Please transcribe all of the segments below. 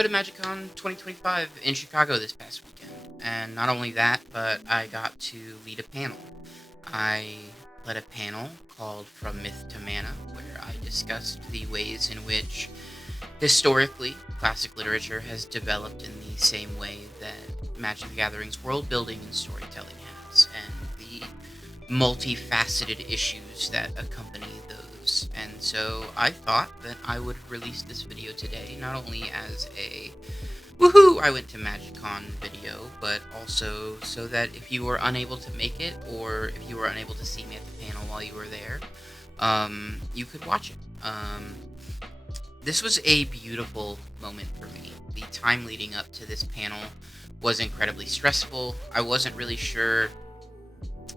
go to MagicCon 2025 in Chicago this past weekend, and not only that, but I got to lead a panel. I led a panel called From Myth to Mana, where I discussed the ways in which, historically, classic literature has developed in the same way that Magic the Gathering's world building and storytelling has, and the multifaceted issues that accompany those. And so I thought that I would release this video today, not only as a woohoo, I went to MagicCon video, but also so that if you were unable to make it, or if you were unable to see me at the panel while you were there, you could watch it. This was a beautiful moment for me. The time leading up to this panel was incredibly stressful. I wasn't really sure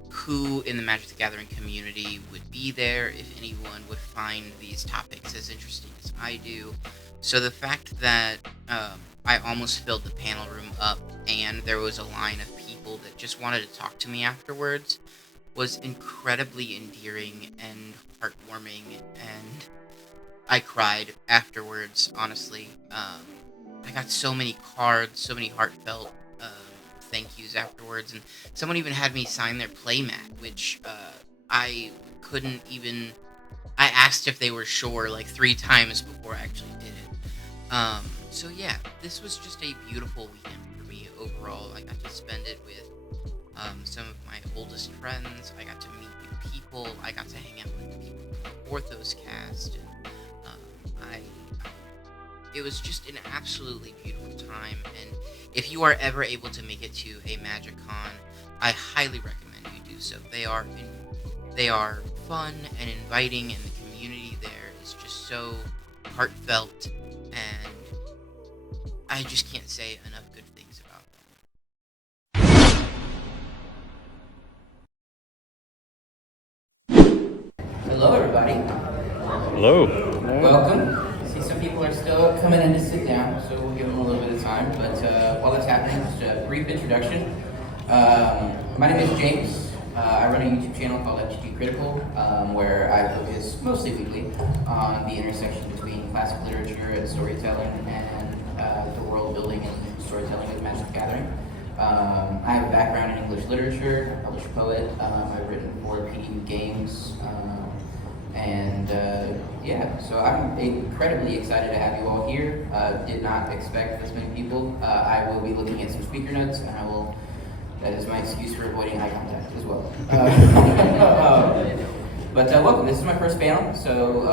who in the Magic the Gathering community would be there, if anyone would find these topics as interesting as I do. So the fact that I almost filled the panel room up and there was a line of people that just wanted to talk to me afterwards was incredibly endearing and heartwarming, and I cried afterwards, honestly. I got so many cards, so many heartfelt thank yous afterwards, and someone even had me sign their playmat, which I couldn't even... I asked if they were sure like 3 times before I actually did it. So yeah, this was just a beautiful weekend for me overall. I got to spend it with some of my oldest friends. I got to meet new people. I got to hang out with the people from the Orthos cast, and it was just an absolutely beautiful time. And if you are ever able to make it to a MagicCon, I highly recommend you do so. They are fun and inviting, and the community there is just so heartfelt, and I just can't say enough good things about them. Hello, everybody. Hello. Welcome. I see some people are still coming in to sit down, so we'll give them a little bit of time. But while that's happening, just a brief introduction. My name is James. I run a YouTube channel called MCChicago, where I focus mostly weekly on the intersection between classic literature and storytelling, and the world building and storytelling of Magic the Gathering. I have a background in English literature, a published poet. I've written for PDU Games, yeah, so I'm incredibly excited to have you all here. Did not expect this many people. I will be looking at some speaker notes, and that is my excuse for avoiding eye contact as well. But welcome, this is my first panel, so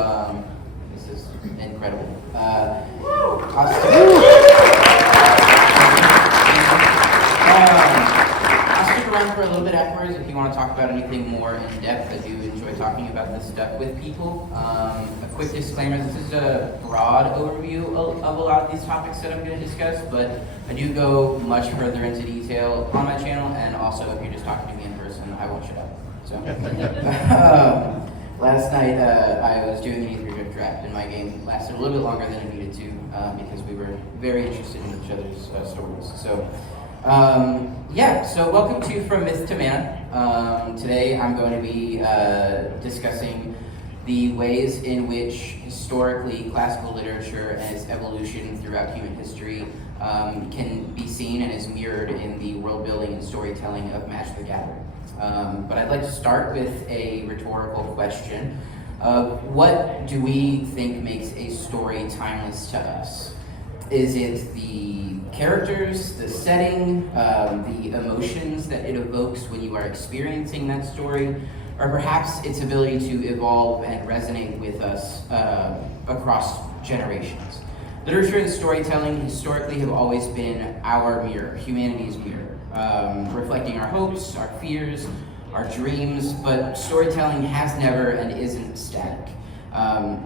this is incredible. I'll stick around for a little bit afterwards if you want to talk about anything more in depth. I do enjoy talking about this stuff with people. A quick disclaimer, this is a broad overview of a lot of these topics that I'm going to discuss, but I do go much further into detail on my channel, and also if you're just talking to me in person, I won't shut up. So, last night I was doing an E3 draft, and my game lasted a little bit longer than it needed to because we were very interested in each other's stories. So, yeah, so welcome to From Myth to Mana. Today I'm going to be discussing the ways in which historically classical literature and its evolution throughout human history can be seen and is mirrored in the world building and storytelling of Magic the Gathering. But I'd like to start with a rhetorical question of what do we think makes a story timeless to us? Is it the characters, the setting, the emotions that it evokes when you are experiencing that story, or perhaps its ability to evolve and resonate with us across generations? Literature and storytelling historically have always been our mirror, humanity's mirror, reflecting our hopes, our fears, our dreams, but storytelling has never and isn't static.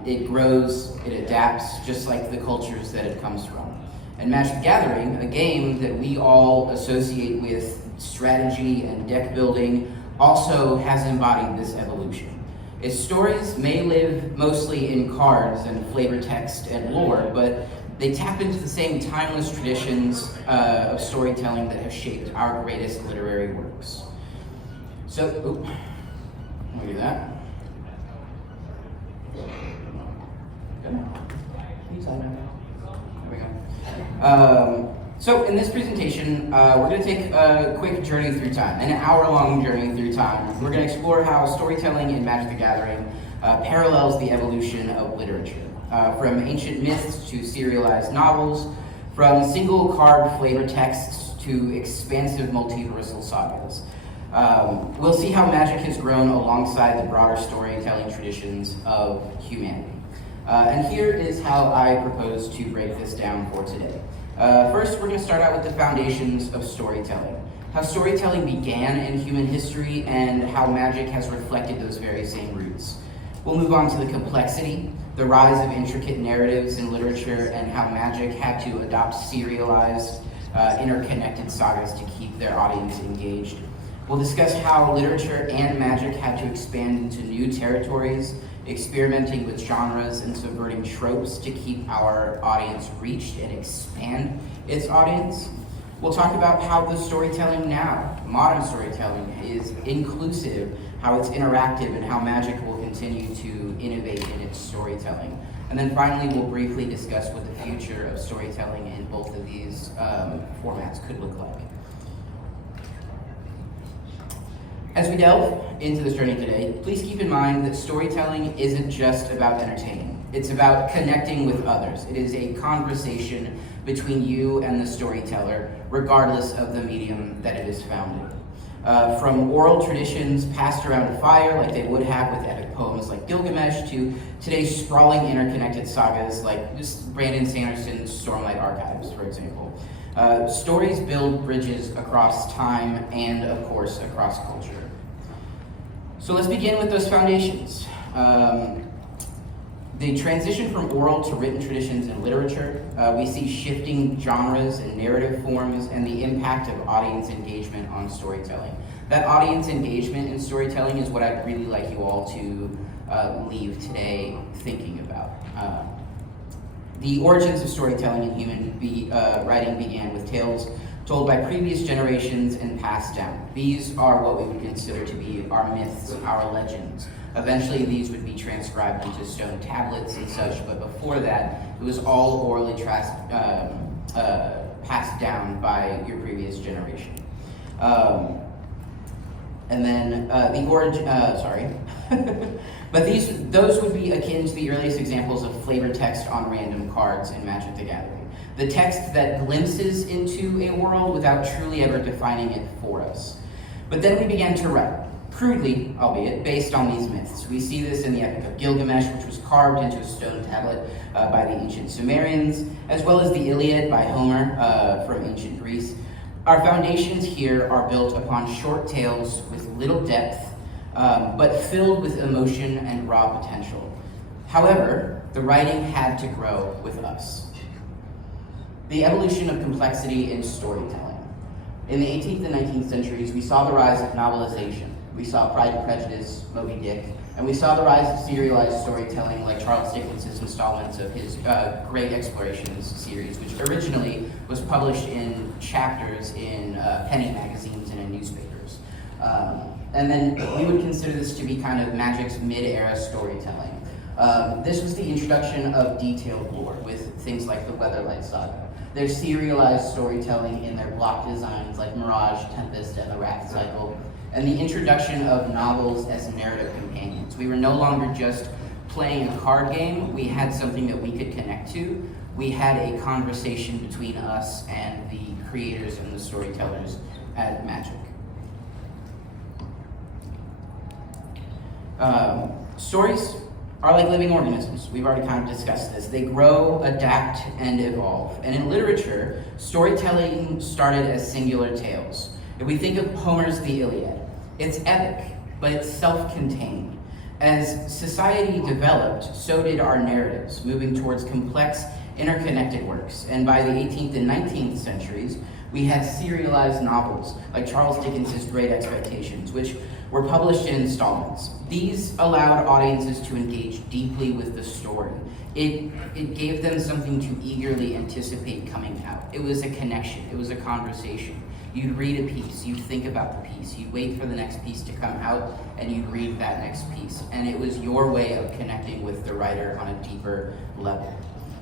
It grows, it adapts, just like the cultures that it comes from. And Magic the Gathering, a game that we all associate with strategy and deck building, also has embodied this evolution. Its stories may live mostly in cards and flavor text and lore, but they tap into the same timeless traditions of storytelling that have shaped our greatest literary works. So, let me do that. Good. There we go. So in this presentation, we're going to take a quick journey through time, an hour-long journey through time. We're going to explore how storytelling in Magic the Gathering parallels the evolution of literature, from ancient myths to serialized novels, from single card flavor texts to expansive multiversal sagas. We'll see how magic has grown alongside the broader storytelling traditions of humanity. And here is how I propose to break this down for today. First, we're going to start out with the foundations of storytelling, how storytelling began in human history and how magic has reflected those very same roots. We'll move on to the complexity, the rise of intricate narratives in literature, and how magic had to adopt serialized, interconnected sagas to keep their audience engaged. We'll discuss how literature and magic had to expand into new territories, experimenting with genres and subverting tropes to keep our audience reached and expand its audience. We'll talk about how the storytelling now, modern storytelling, is inclusive, how it's interactive, and how magic will continue to innovate in its storytelling. And then finally, we'll briefly discuss what the future of storytelling in both of these formats could look like. As we delve into this journey today, please keep in mind that storytelling isn't just about entertaining. It's about connecting with others. It is a conversation between you and the storyteller, regardless of the medium that it is found in. From oral traditions passed around a fire like they would have with epic poems like Gilgamesh, to today's sprawling interconnected sagas like Brandon Sanderson's Stormlight Archives, for example. Stories build bridges across time and, of course, across culture. So let's begin with those foundations. The transition from oral to written traditions in literature, we see shifting genres and narrative forms and the impact of audience engagement on storytelling. That audience engagement in storytelling is what I'd really like you all to leave today thinking about. The origins of storytelling in human writing began with tales told by previous generations and passed down. These are what we would consider to be our myths, our legends. Eventually, these would be transcribed into stone tablets and such, but before that, it was all orally passed down by your previous generation. And then the origin, but those would be akin to the earliest examples of flavor text on random cards in Magic the Gathering. The text that glimpses into a world without truly ever defining it for us. But then we began to write, crudely, albeit, based on these myths. We see this in the Epic of Gilgamesh, which was carved into a stone tablet by the ancient Sumerians, as well as the Iliad by Homer from ancient Greece. Our foundations here are built upon short tales with little depth, but filled with emotion and raw potential. However, the writing had to grow with us. The evolution of complexity in storytelling. In the 18th and 19th centuries, we saw the rise of novelization. We saw Pride and Prejudice, Moby Dick, and we saw the rise of serialized storytelling like Charles Dickens's installments of his Great Explorations series, which originally was published in chapters in penny magazines and in newspapers. And then we would consider this to be kind of Magic's mid-era storytelling. This was the introduction of detailed lore with things like the Weatherlight Saga. There's serialized storytelling in their block designs like Mirage, Tempest, and the Wrath Cycle, and the introduction of novels as narrative companions. We were no longer just playing a card game, we had something that we could connect to. We had a conversation between us and the creators and the storytellers at Magic. Stories are like living organisms. We've already kind of discussed this. They grow, adapt, and evolve. And in literature, storytelling started as singular tales. If we think of Homer's The Iliad, it's epic, but it's self-contained. As society developed, so did our narratives, moving towards complex, interconnected works. And by the 18th and 19th centuries, we had serialized novels like Charles Dickens's Great Expectations, which were published in installments. These allowed audiences to engage deeply with the story. It gave them something to eagerly anticipate coming out. It was a connection, it was a conversation. You'd read a piece, you'd think about the piece, you'd wait for the next piece to come out, and you'd read that next piece. And it was your way of connecting with the writer on a deeper level.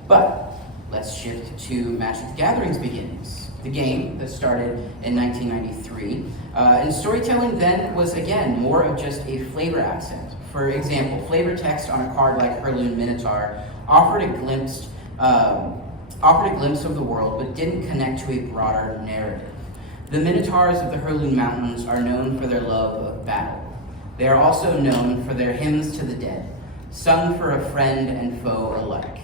But let's shift to Magic the Gathering's beginnings. The game that started in 1993, and storytelling then was again more of just a flavor accent. For example, flavor text on a card like Heirloom Minotaur offered a glimpse of the world, but didn't connect to a broader narrative. The Minotaurs of the Heirloom Mountains are known for their love of battle. They are also known for their hymns to the dead, sung for a friend and foe alike.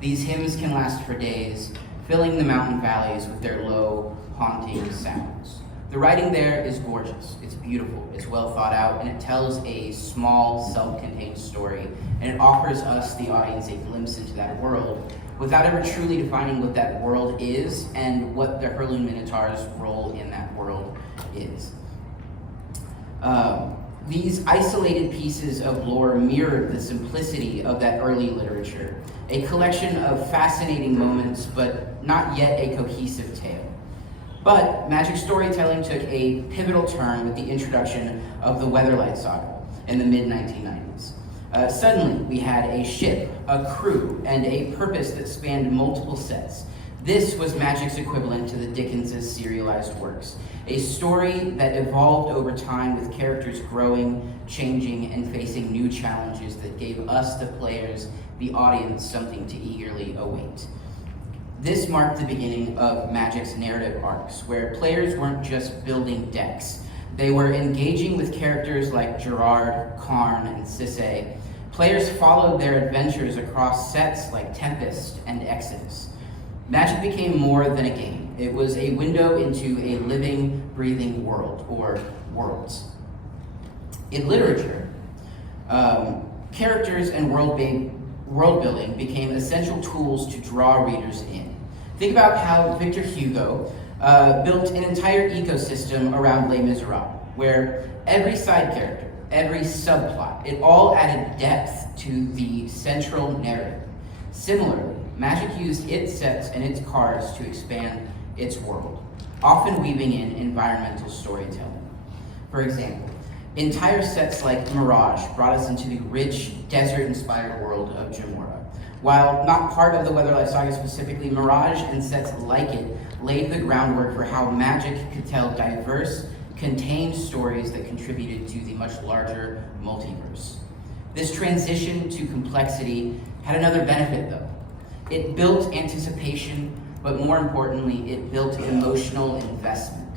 These hymns can last for days, filling the mountain valleys with their low, haunting sounds. The writing there is gorgeous, it's beautiful, it's well thought out, and it tells a small, self-contained story, and it offers us, the audience, a glimpse into that world without ever truly defining what that world is and what the Heirloom Minotaur's role in that world is. These isolated pieces of lore mirrored the simplicity of that early literature, a collection of fascinating moments, but not yet a cohesive tale. But Magic storytelling took a pivotal turn with the introduction of the Weatherlight Saga in the mid-1990s. Suddenly, we had a ship, a crew, and a purpose that spanned multiple sets. This was Magic's equivalent to the Dickens' serialized works, a story that evolved over time with characters growing, changing, and facing new challenges that gave us, the players, the audience, something to eagerly await. This marked the beginning of Magic's narrative arcs, where players weren't just building decks. They were engaging with characters like Gerard, Karn, and Sisay. Players followed their adventures across sets like Tempest and Exodus. Magic became more than a game. It was a window into a living, breathing world, or worlds. In literature, characters and world building became essential tools to draw readers in. Think about how Victor Hugo built an entire ecosystem around Les Miserables, where every side character, every subplot, it all added depth to the central narrative. Similarly, Magic used its sets and its cards to expand its world, often weaving in environmental storytelling. For example, entire sets like Mirage brought us into the rich, desert-inspired world of Jamora. While not part of the Weatherlight Saga specifically, Mirage and sets like it laid the groundwork for how Magic could tell diverse, contained stories that contributed to the much larger multiverse. This transition to complexity had another benefit, though. It built anticipation, but more importantly, it built emotional investment.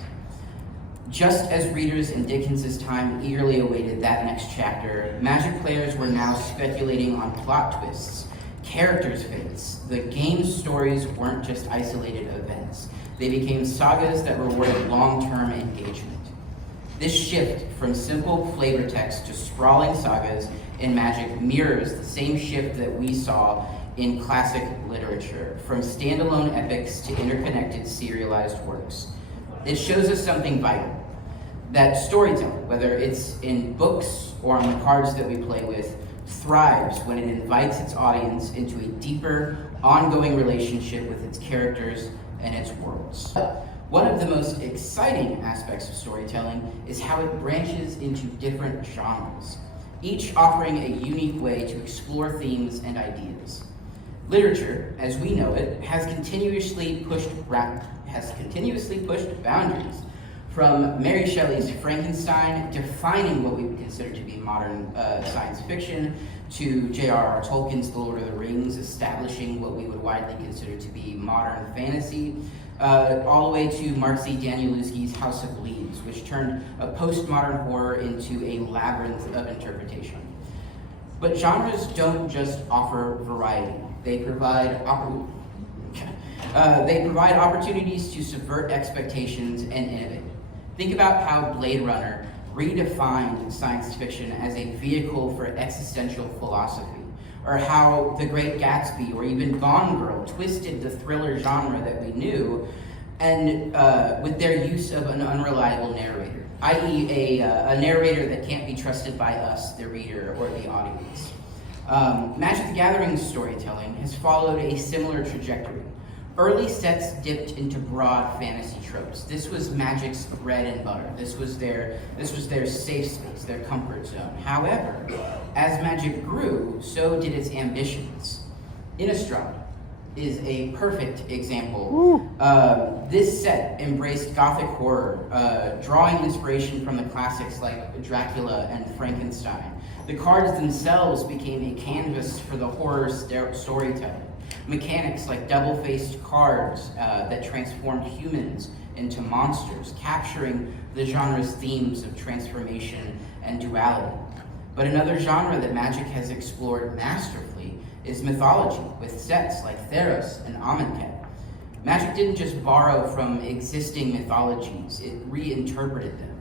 Just as readers in Dickens' time eagerly awaited that next chapter, Magic players were now speculating on plot twists, characters' fates. The game's stories weren't just isolated events. They became sagas that rewarded long-term engagement. This shift from simple flavor text to sprawling sagas in Magic mirrors the same shift that we saw in classic literature, from standalone epics to interconnected serialized works. It shows us something vital, that storytelling, whether it's in books or on the cards that we play with, thrives when it invites its audience into a deeper, ongoing relationship with its characters and its worlds. One of the most exciting aspects of storytelling is how it branches into different genres, each offering a unique way to explore themes and ideas. Literature, as we know it, has continuously pushed boundaries, from Mary Shelley's Frankenstein defining what we would consider to be modern science fiction, to J.R.R. Tolkien's The Lord of the Rings establishing what we would widely consider to be modern fantasy, all the way to Mark Z. Danielewski's House of Leaves, which turned a postmodern horror into a labyrinth of interpretation. But genres don't just offer variety. They provide opportunities to subvert expectations and innovate. Think about how Blade Runner redefined science fiction as a vehicle for existential philosophy, or how The Great Gatsby or even Gone Girl twisted the thriller genre that we knew, and with their use of an unreliable narrator, i.e. a narrator that can't be trusted by us, the reader, or the audience. Magic the Gathering's storytelling has followed a similar trajectory. Early sets dipped into broad fantasy tropes. This was Magic's bread and butter. This was their safe space, their comfort zone. However, as Magic grew, so did its ambitions. Innistrad, is a perfect example. This set embraced Gothic horror, drawing inspiration from the classics like Dracula and Frankenstein. The cards themselves became a canvas for the horror storytelling. Mechanics like double-faced cards that transformed humans into monsters, capturing the genre's themes of transformation and duality. But another genre that Magic has explored masterfully is mythology, with sets like Theros and Amonkhet. Magic didn't just borrow from existing mythologies, it reinterpreted them.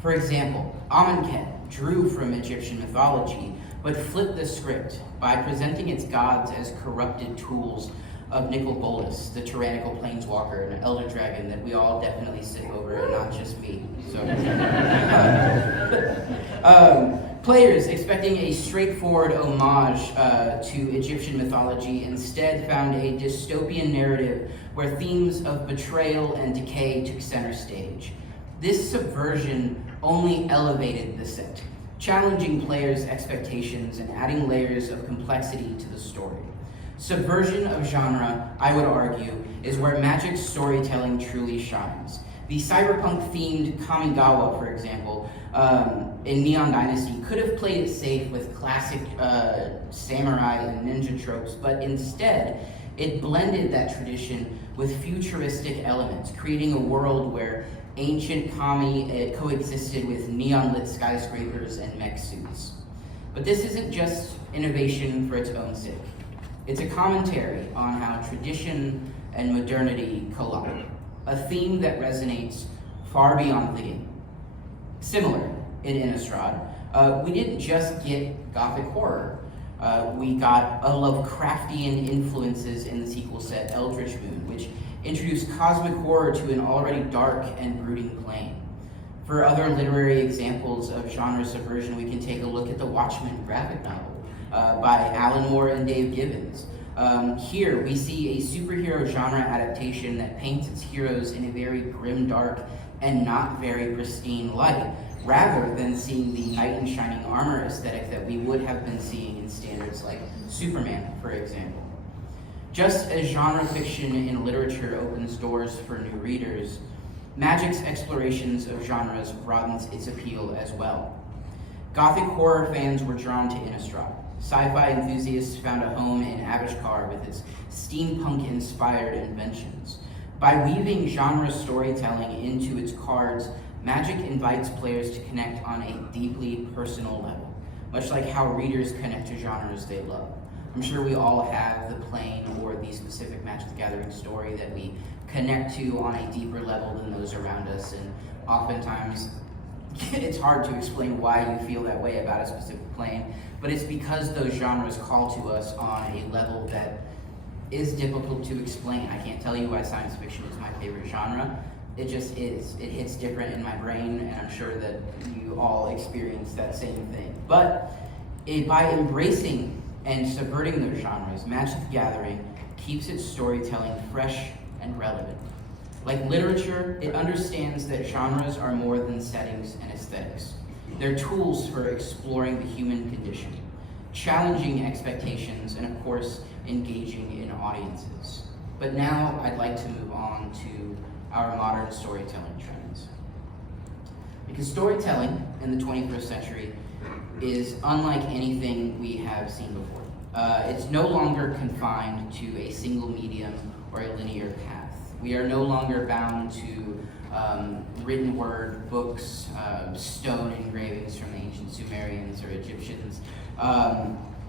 For example, Amonkhet drew from Egyptian mythology, but flipped the script by presenting its gods as corrupted tools of Nicol Bolas, the tyrannical planeswalker and elder dragon that we all definitely sit over, and not just me. So, players expecting a straightforward homage to Egyptian mythology instead found a dystopian narrative where themes of betrayal and decay took center stage. This subversion only elevated the set, challenging players' expectations and adding layers of complexity to the story. Subversion of genre, I would argue, is where Magic's storytelling truly shines. The cyberpunk-themed Kamigawa, for example, in Neon Dynasty, could have played it safe with classic samurai and ninja tropes, but instead, it blended that tradition with futuristic elements, creating a world where ancient kami coexisted with neon-lit skyscrapers and mech suits. But this isn't just innovation for its own sake. It's a commentary on how tradition and modernity collide, a theme that resonates far beyond the game. Similar in Innistrad, we didn't just get Gothic horror. We got a Lovecraftian influences in the sequel set Eldritch Moon, which introduced cosmic horror to an already dark and brooding plane. For other literary examples of genre subversion, we can take a look at the Watchmen graphic novel by Alan Moore and Dave Gibbons. Here, we see a superhero genre adaptation that paints its heroes in a very grim-dark and not very pristine light, rather than seeing the knight in shining armor aesthetic that we would have been seeing in standards like Superman, for example. Just as genre fiction in literature opens doors for new readers, Magic's explorations of genres broadens its appeal as well. Gothic horror fans were drawn to Innistrad. Sci-fi enthusiasts found a home in Avishkar with its steampunk-inspired inventions. By weaving genre storytelling into its cards, Magic invites players to connect on a deeply personal level, much like how readers connect to genres they love. I'm sure we all have the plane or the specific Magic the Gathering story that we connect to on a deeper level than those around us, and oftentimes it's hard to explain why you feel that way about a specific plane, but it's because those genres call to us on a level that is difficult to explain. I can't tell you why science fiction is my favorite genre. It just is. It hits different in my brain, and I'm sure that you all experience that same thing. But by embracing and subverting those genres, Magic the Gathering keeps its storytelling fresh and relevant. Like literature, it understands that genres are more than settings and aesthetics. They're tools for exploring the human condition, challenging expectations, and of course, engaging in audiences. But now I'd like to move on to our modern storytelling trends. Because storytelling in the 21st century is unlike anything we have seen before. It's no longer confined to a single medium or a linear path. We are no longer bound to written word, books, stone engravings from the ancient Sumerians or Egyptians.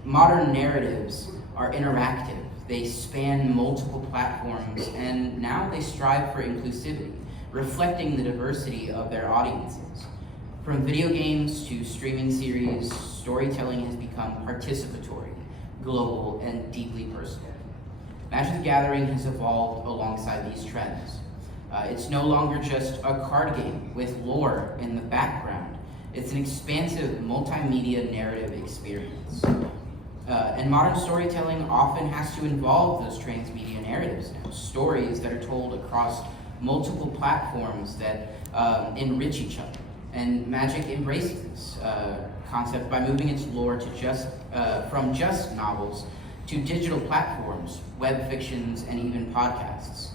Modern narratives are interactive. They span multiple platforms, and now they strive for inclusivity, reflecting the diversity of their audiences. From video games to streaming series, storytelling has become participatory, global, and deeply personal. Magic the Gathering has evolved alongside these trends. It's no longer just a card game with lore in the background. It's an expansive multimedia narrative experience. And modern storytelling often has to involve those transmedia narratives now, stories that are told across multiple platforms that enrich each other. And Magic embraces this concept by moving its lore to from just novels to digital platforms, web fictions, and even podcasts.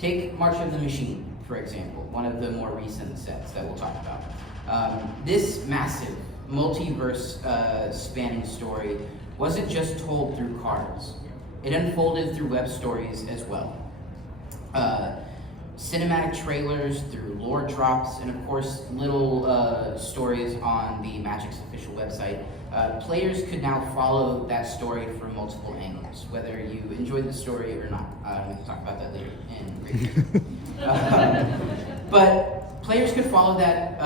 Take March of the Machine, for example, one of the more recent sets that we'll talk about. This massive, multiverse spanning story wasn't just told through cards. It unfolded through web stories as well. Cinematic trailers, through lore drops, and of course little stories on the Magic's official website. Players could now follow that story from multiple angles, whether you enjoyed the story or not. We can talk about that later in review. But players could follow that.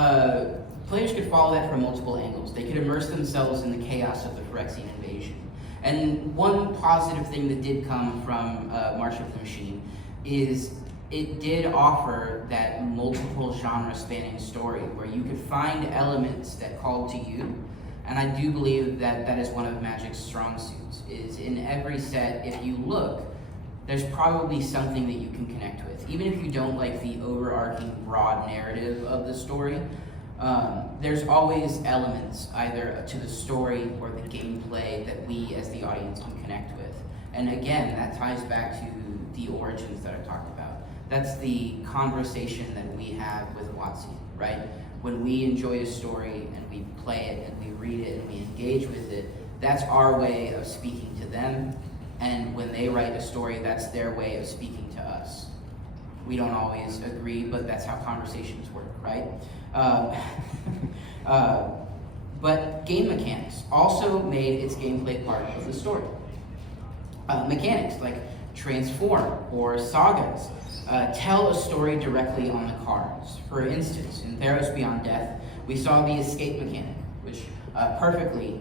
Players could follow that from multiple angles. They could immerse themselves in the chaos of the Phyrexian invasion. And one positive thing that did come from March of the Machine is it did offer that multiple genre spanning story where you could find elements that called to you. And I do believe that that is one of Magic's strong suits, is in every set, if you look, there's probably something that you can connect with. Even if you don't like the overarching broad narrative of the story, there's always elements either to the story or the gameplay that we as the audience can connect with. And again, that ties back to the origins that I talked about. That's the conversation that we have with WotC, right? When we enjoy a story and we play it and we read it and we engage with it, that's our way of speaking to them. And when they write a story, that's their way of speaking to us. We don't always agree, but that's how conversations work, right? But game mechanics also made its gameplay part of the story. Mechanics like Transform or Sagas tell a story directly on the cards. For instance, in Theros Beyond Death, we saw the escape mechanic, which perfectly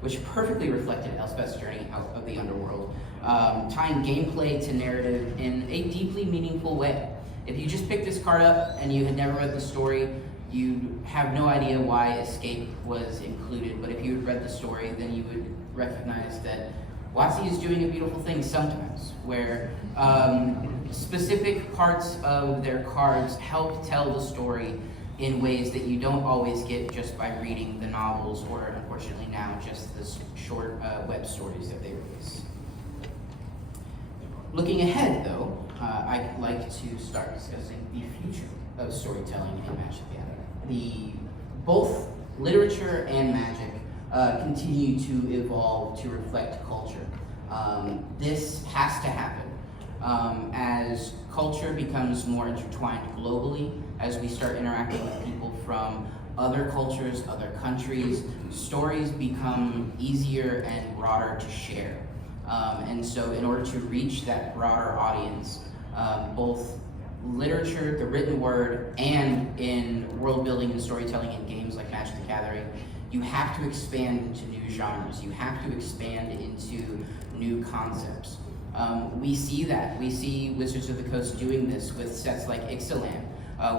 which perfectly reflected Elspeth's journey out of the underworld, tying gameplay to narrative in a deeply meaningful way. If you just picked this card up and you had never read the story, you have no idea why escape was included, but if you had read the story, then you would recognize that WotC is doing a beautiful thing sometimes, where specific parts of their cards help tell the story in ways that you don't always get just by reading the novels, or unfortunately now just the short web stories that they release. Looking ahead though, I'd like to start discussing the future of storytelling in Magic the Gathering. Both literature and magic continue to evolve to reflect culture. This has to happen as culture becomes more intertwined globally, as we start interacting with people from other cultures, other countries. Stories become easier and broader to share. And so in order to reach that broader audience, both literature, the written word, and in world building and storytelling in games like Magic the Gathering, you have to expand into new genres. You have to expand into new concepts. We see that. We see Wizards of the Coast doing this with sets like Ixalan,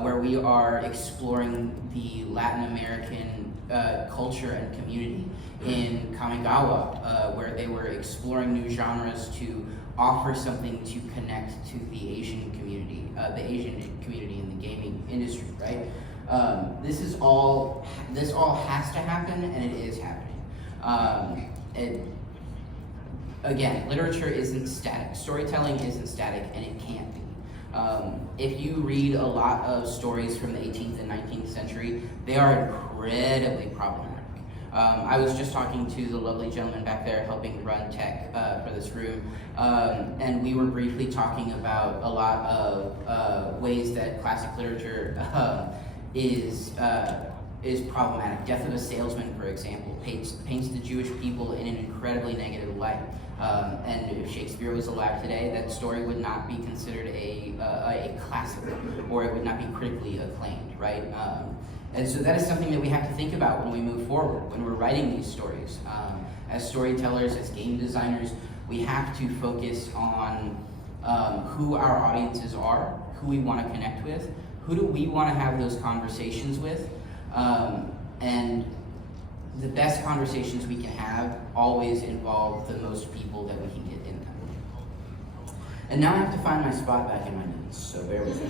where we are exploring the Latin American culture and community. In Kamigawa, where they were exploring new genres to offer something to connect to the Asian community in the gaming industry, right? This all has to happen, and it is happening. Again, literature isn't static. Storytelling isn't static, and it can't be. If you read a lot of stories from the 18th and 19th century, they are incredibly problematic. I was just talking to the lovely gentleman back there helping run tech for this room, and we were briefly talking about a lot of ways that classic literature is problematic. Death of a Salesman, for example, paints the Jewish people in an incredibly negative light. And if Shakespeare was alive today, that story would not be considered a classic, or it would not be critically acclaimed, right? And so that is something that we have to think about when we move forward, when we're writing these stories. As storytellers, as game designers, we have to focus on who our audiences are, who we want to connect with, who do we want to have those conversations with, and the best conversations we can have always involve the most people that we can get in them. And now I have to find my spot back in my notes, so bear with me.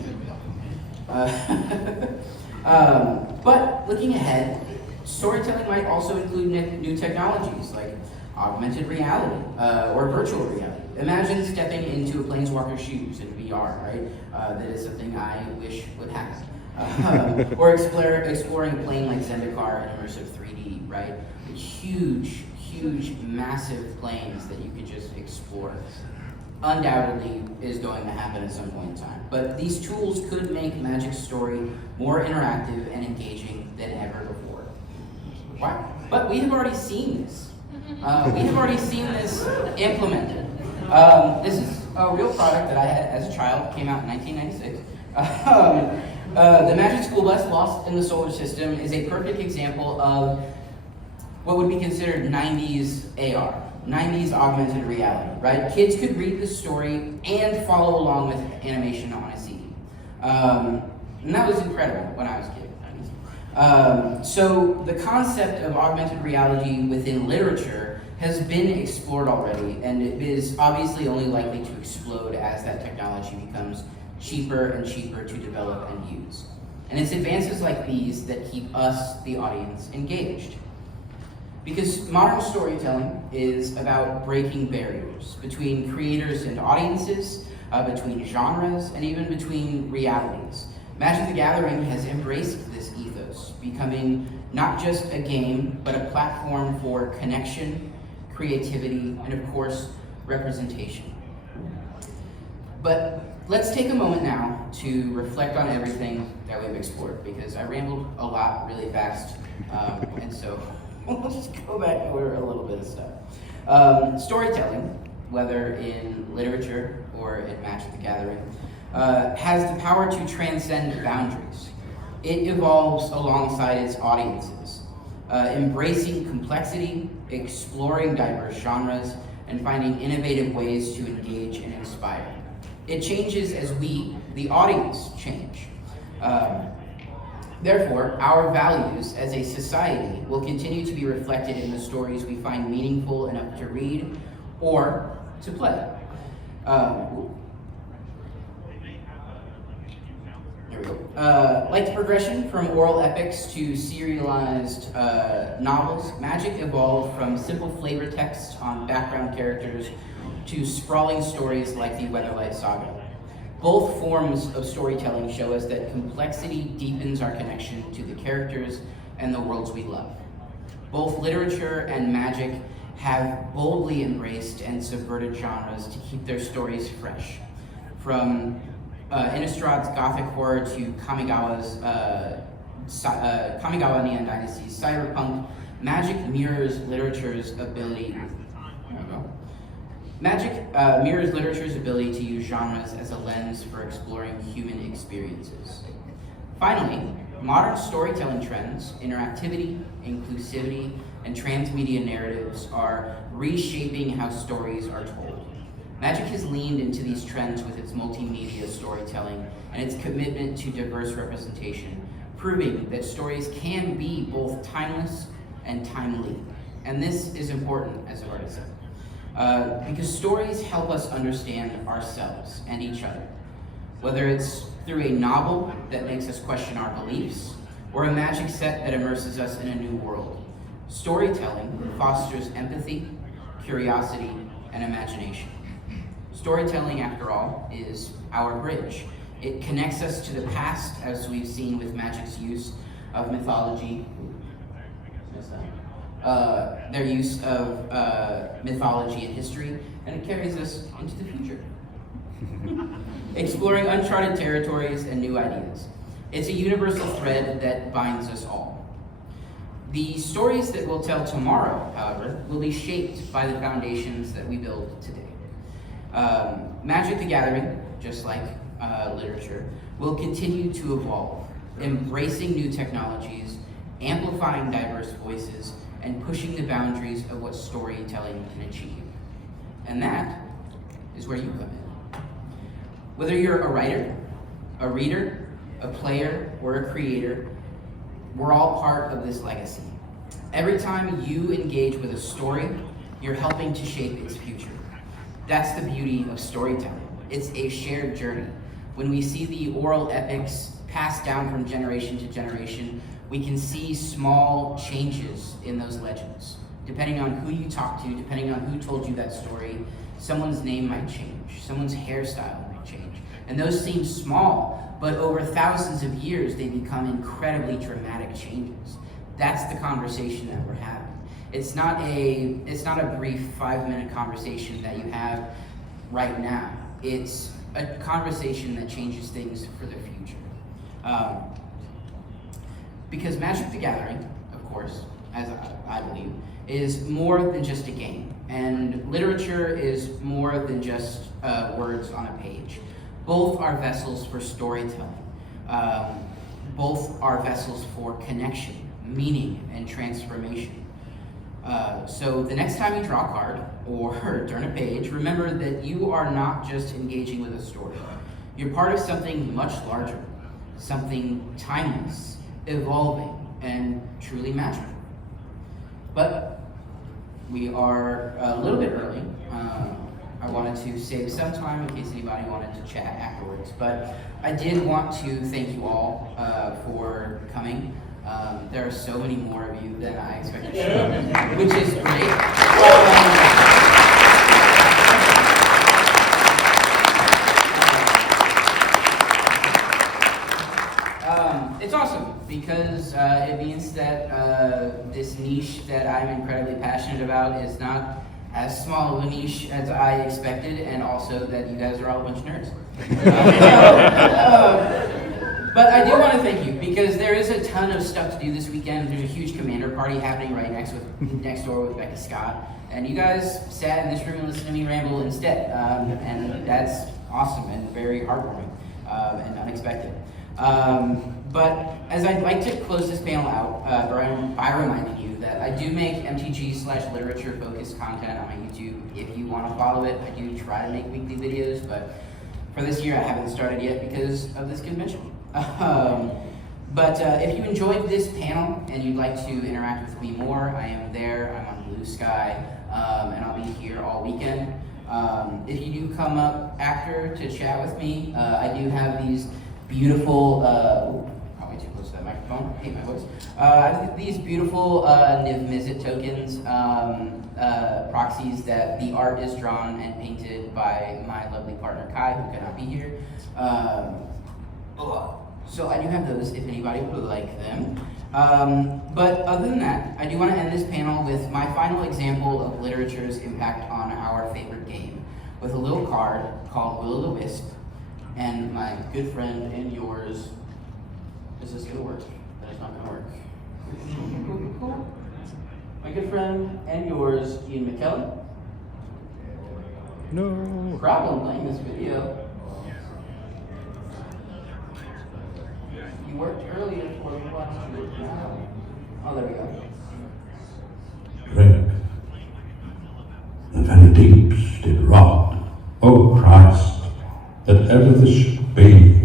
But looking ahead Storytelling might also include new technologies like augmented reality or virtual reality. Imagine stepping into a planeswalker's shoes in VR, right? That is something I wish would happen. Or exploring a plane like Zendikar in immersive 3D, right? Huge, massive planes that you could just explore. Undoubtedly is going to happen at some point in time. But these tools could make Magic's story more interactive and engaging than ever before. Wow. But we have already seen this. We have already seen this implemented. This is a real product that I had as a child, came out in 1996. The Magic School Bus Lost in the Solar System is a perfect example of what would be considered 90s AR, 90s augmented reality, right? Kids could read the story and follow along with animation on a CD. And that was incredible when I was a kid. So the concept of augmented reality within literature has been explored already, and it is obviously only likely to explode as that technology becomes cheaper and cheaper to develop and use. And it's advances like these that keep us, the audience, engaged. Because modern storytelling is about breaking barriers between creators and audiences, between genres, and even between realities. Magic the Gathering has embraced this ethos, becoming not just a game, but a platform for connection, creativity, and of course, representation. But let's take a moment now to reflect on everything that we've explored, because I rambled a lot really fast, and so we'll just go back over a little bit of stuff. Storytelling, whether in literature or in Magic the Gathering, has the power to transcend boundaries. It evolves alongside its audiences, embracing complexity, exploring diverse genres, and finding innovative ways to engage and inspire. It changes as we, the audience, change. Therefore, our values as a society will continue to be reflected in the stories we find meaningful enough to read or to play. There we go. Like the progression from oral epics to serialized novels, Magic evolved from simple flavor text on background characters to sprawling stories like the Weatherlight Saga. Both forms of storytelling show us that complexity deepens our connection to the characters and the worlds we love. Both literature and Magic have boldly embraced and subverted genres to keep their stories fresh. From Innistrad's Gothic horror to Kamigawa's Kamigawa Neon Dynasty's cyberpunk, Magic mirrors literature's ability. Magic mirrors literature's ability to use genres as a lens for exploring human experiences. Finally, modern storytelling trends, interactivity, inclusivity, and transmedia narratives are reshaping how stories are told. Magic has leaned into these trends with its multimedia storytelling and its commitment to diverse representation, proving that stories can be both timeless and timely. And this is important, as I've already said. Because stories help us understand ourselves and each other. Whether it's through a novel that makes us question our beliefs, or a magic set that immerses us in a new world, storytelling fosters empathy, curiosity, and imagination. Storytelling, after all, is our bridge. It connects us to the past, as we've seen with Magic's use of mythology. Their use of mythology and history, and it carries us into the future. Exploring uncharted territories and new ideas. It's a universal thread that binds us all. The stories that we'll tell tomorrow, however, will be shaped by the foundations that we build today. Magic the Gathering, just like literature, will continue to evolve, embracing new technologies, amplifying diverse voices, and pushing the boundaries of what storytelling can achieve. And that is where you come in. Whether you're a writer, a reader, a player, or a creator, we're all part of this legacy. Every time you engage with a story, you're helping to shape its future. That's the beauty of storytelling. It's a shared journey. When we see the oral epics passed down from generation to generation, we can see small changes in those legends. Depending on who you talk to, depending on who told you that story, someone's name might change, someone's hairstyle might change. And those seem small, but over thousands of years, they become incredibly dramatic changes. That's the conversation that we're having. It's not a brief 5-minute conversation that you have right now. It's a conversation that changes things for the future. Because Magic the Gathering, of course, as I believe, is more than just a game. And literature is more than just words on a page. Both are vessels for storytelling. Both are vessels for connection, meaning, and transformation. So the next time you draw a card or turn a page, remember that you are not just engaging with a story. You're part of something much larger, something timeless, evolving, and truly magical. But we are a little bit early. I wanted to save some time in case anybody wanted to chat afterwards. But I did want to thank you all for coming. There are so many more of you than I expected to show up, which is great. It's awesome because it means that this niche that I'm incredibly passionate about is not as small of a niche as I expected, and also that you guys are all a bunch of nerds. But I do want to thank you because there is a ton of stuff to do this weekend. There's a huge commander party happening right next door with Becca Scott, and you guys sat in this room and listened to me ramble instead, and that's awesome and very heartwarming and unexpected. But as I'd like to close this panel out by reminding you that I do make MTG/literature focused content on my YouTube. If you want to follow it, I do try to make weekly videos, but for this year I haven't started yet because of this convention. But if you enjoyed this panel and you'd like to interact with me more, I am there. I'm on Blue Sky, and I'll be here all weekend. If you do come up after to chat with me, I do have these beautiful, probably too close to that microphone, I hate my voice. I have these beautiful Niv Mizzet tokens, proxies that the art is drawn and painted by my lovely partner Kai, who cannot be here. So I do have those if anybody would like them. But other than that, I do want to end this panel with my final example of literature's impact on our favorite game, with a little card called Will-O-the-Wisp. And my good friend and yours, is this gonna work? That is not gonna work. My good friend and yours, Ian McKellen. No. Problem playing this video. You worked earlier for the last week. Oh, there we go. Red, the very deeps did rot, O Christ, that ever this should be.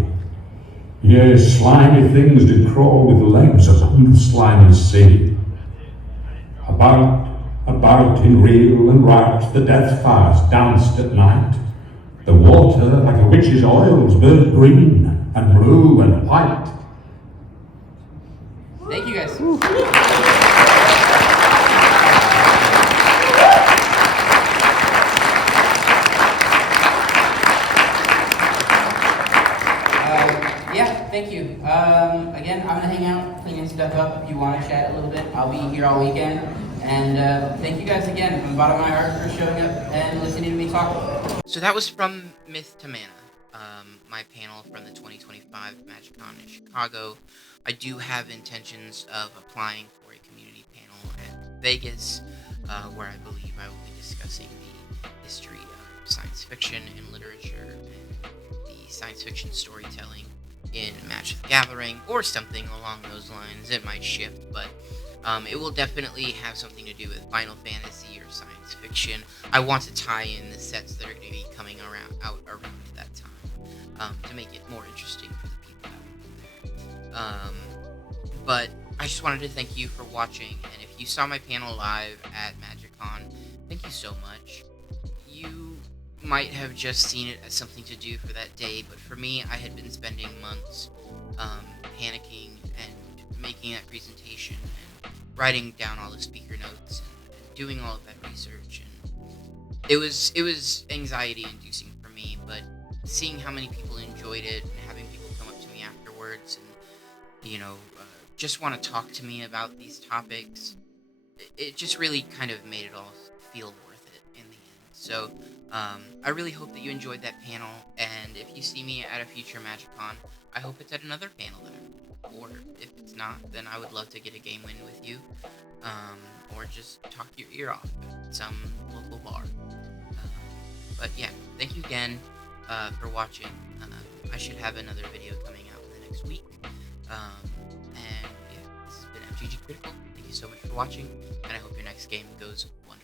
Yea, slimy things did crawl with legs upon the slimy sea. About in reel and right, the death fires danced at night. The water, like a witch's oils, burned green and blue and white. Thank you guys. Thank you. Again, I'm gonna hang out, cleaning stuff up. If you want to chat a little bit, I'll be here all weekend. And thank you guys again from the bottom of my heart for showing up and listening to me talk. So that was from Myth to Mana, my panel from the 2025 MagicCon in Chicago. I do have intentions of applying for a community panel at Vegas, where I believe I will be discussing the history of science fiction and literature and the science fiction storytelling in Magic the Gathering, or something along those lines. It might shift, but it will definitely have something to do with Final Fantasy or science fiction. I want to tie in the sets that are going to be coming out around that time, to make it more interesting for the people out there. But I just wanted to thank you for watching, and if you saw my panel live at MagicCon, thank you so much. You might have just seen it as something to do for that day, but for me, I had been spending months panicking and making that presentation and writing down all the speaker notes and doing all of that research. And it was anxiety inducing for me, but seeing how many people enjoyed it and having people come up to me afterwards and just want to talk to me about these topics, it just really kind of made it all feel worth it in the end. So I really hope that you enjoyed that panel, and if you see me at a future MagicCon, I hope it's at another panel that I'm, or if it's not, then I would love to get a game win with you, or just talk your ear off at some local bar. But yeah, thank you again for watching. I should have another video coming out in the next week. And yeah, this has been MCChicago. Thank you so much for watching, and I hope your next game goes wonderful.